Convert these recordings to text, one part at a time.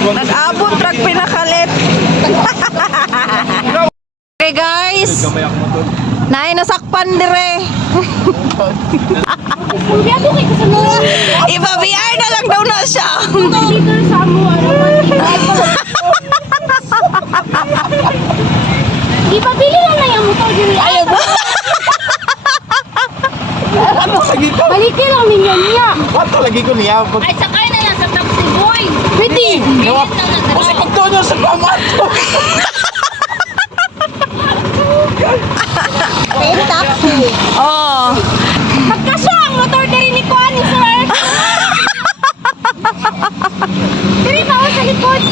Nag-abot truck pinakalit. Okay guys. Naay nasakpan dire. Iba-VR na lang daw na siya. Ipabili lang na yung motor diri. Ayaw ba? Balikin lang ninyo niya. Bato lagi ko niya. Ay, sakay na lang sa taxi boy. Pwede. O si pagtonyo sa pamato. Ay, taxi. Oh. Magkasya ang motor diri ni Kuan, sir. Diri pa ako sa likod.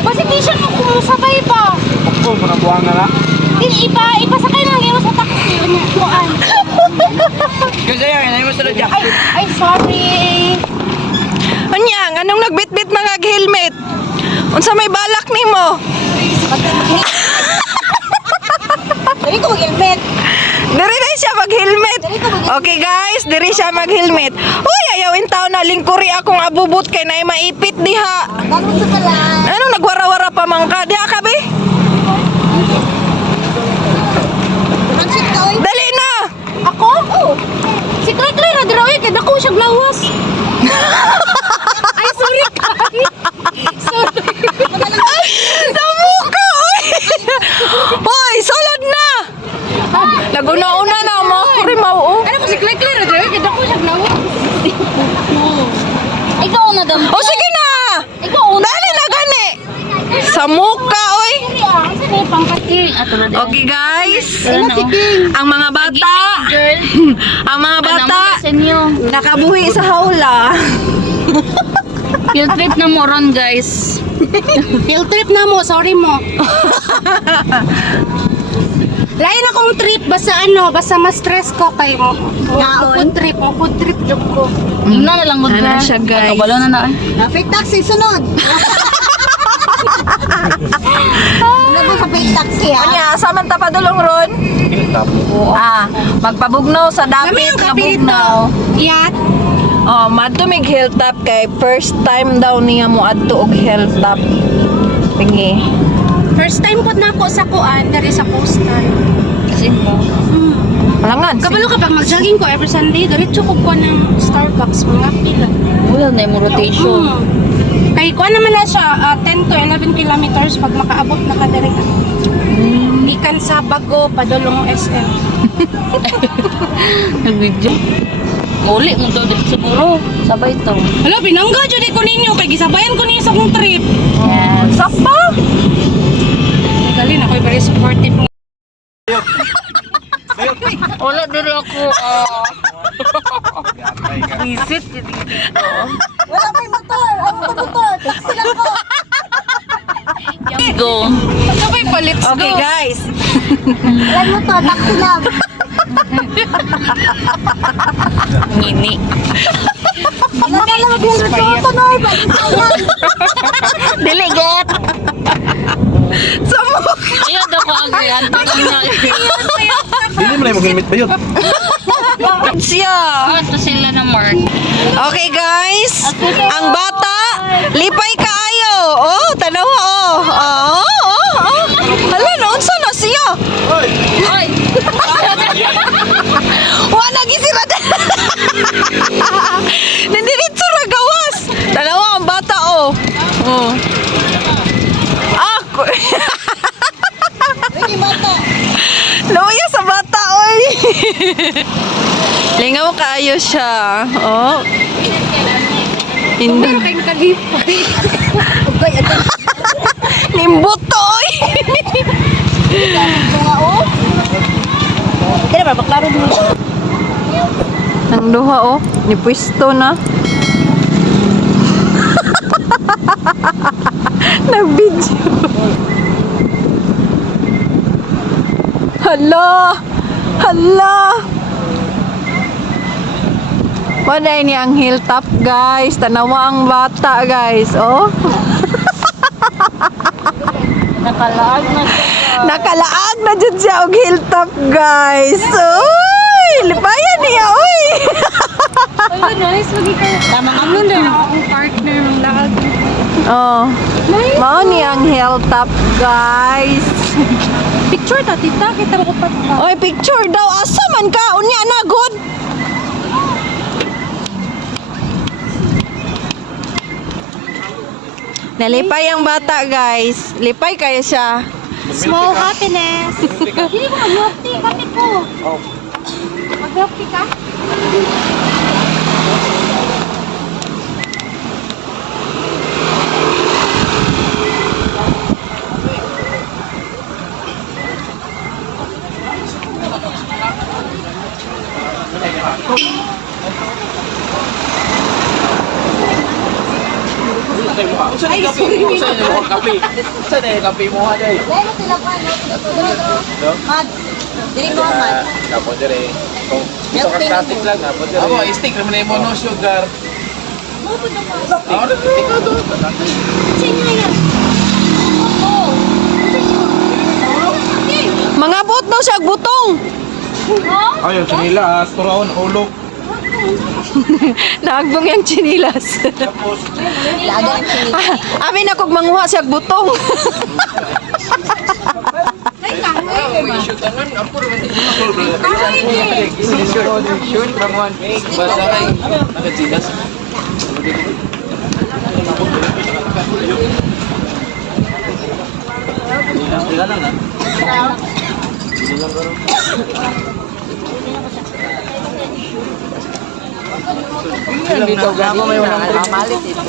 Position mo kung sabay ba? Ako, manabuang na na. Ipasakay lang kayo sa taxi. Kuan. Kasi yan, ano mo sa lodya? Ay, sorry. Anyang, anong nagbitbit mga helmet? Unsa may balak nimo? Diri ko mag-helmet. Diri na siya mag-helmet. Okay guys, diri siya mag-helmet. Uy, ayawin tao na lingkuri akong abubot kay naay maipit diha. Bakit sa pala? Ano nagwara-wara pa man ka? Diha ka be? Pansit ka, oy. Dali na. Ako? Oo. Si Clay na drawing, kada ko siya glawas. Ay, sorry ka. Sorry. Damo ka, oy. Hoy, sulod na. Naguna-una na mo. Kuri mao. Ano ko si Clay na drawing, kada ko siya glawas. Ikaw na dam. O sige na. Ikaw una. Dali na gani. Sa muka, oy. Saan yung pangkati? Ato na din. Okay guys. Ano si King? Ang mga bata. Girl. Ang mga bata. Senyo. Nakabuhi sa hawla. Field trip na mo ron, guys. Field trip na mo, sorry mo. Lain akong trip, basta basta ma-stress ko kay mo. Food trip job ko. Na lang gud Ano siya, guys? Kabalo na na. Fake taxi, sunod. Ano ba sa fake taxi, ha? Anya, asa man ta padulong ron? Magpabugnaw sa dapit nga bugnaw. Iyat. Oh, madto mig hilltop kay first time daw niya mo adto og hilltop. Pingi. First time po na ako sa kuan, dari sa coastal. Kasi Malangan. Kabalo kapag mag-jogging ko every Sunday, diretso ko po ng Starbucks, mga pila. wala na yung rotation. Kay kuan naman na siya, 10 to 11 kilometers pag makaabot na ka diri. Ikan sa Bago, padulong SM. Nag-video. Uli mo daw dito siguro. Sabay to. Hala, binangga dyan ko ninyo, kay gisabayan ko ninyo sa kong trip. Yes. Sapa? Galin, ako'y very supportive. Wala diri ako. Visit dito. Wala may motor, ano to motor? Taxi lang ko. Let's go. Sabay pa, let's Okay guys. Wala motor, taxi lang. Ngini. Nakalawag yung roto, no? Diligat. Samok. Ayaw daw ko agad. Hindi mo na yung mag-helmet ba yun? Siya. Basta sila na Mark. Okay guys. Ang bata, lipay kaayo. Oh, tanawa oh. Oh. Hala, naunsa na siya. Oy. Wa lagi sila. Nandiritso ra gawas. Tanawa ang bata oh. Oh. Ako. Hindi bata. Luya sa bata oy. Lingaw kaayo siya. Oh. Hindi. Kayong kalipay. Okay, ito. Nimbot to oy. Mga o. Kaya ba, baklaro mo. Ang duha oh, ni pwesto na. Nag-video. Hala! Wala ni ang hilltop guys. Tanawa ang bata guys. Oh. Nakalaag na siya. Nakalaag na dyan siya og hilltop guys. Uy! Lipayan niya, uy! Nice, lagi ka. Tama nga mo na akong partner ng lahat. Oh. Mao ni ang hilltop, guys. Picture ta, tita. Kita ko pa ta. Oy, picture daw. Asa man ka? Unya na, good. Nalipay ang bata, guys. Lipay kayo siya. Small happiness. Hindi ko mag-milk tea. Kapit ko. Mag-milk tea ka? Saan yung kape? Saan yung kape? Saan yung kape mo ha, Jay? Kapo dire. Kung gusto ka plastic lang, kapo dire. Amo, stick naman mo no sugar. Ano ito to? Mga buot daw siya, butong. Ayun, sinila, turon, ulo. Naagbong yung chinilas. Amin ako manguha siya butong. Shoot, ramon. Basta kay nagsigas. Sila lang na. Dito gago may walang mamalit ito.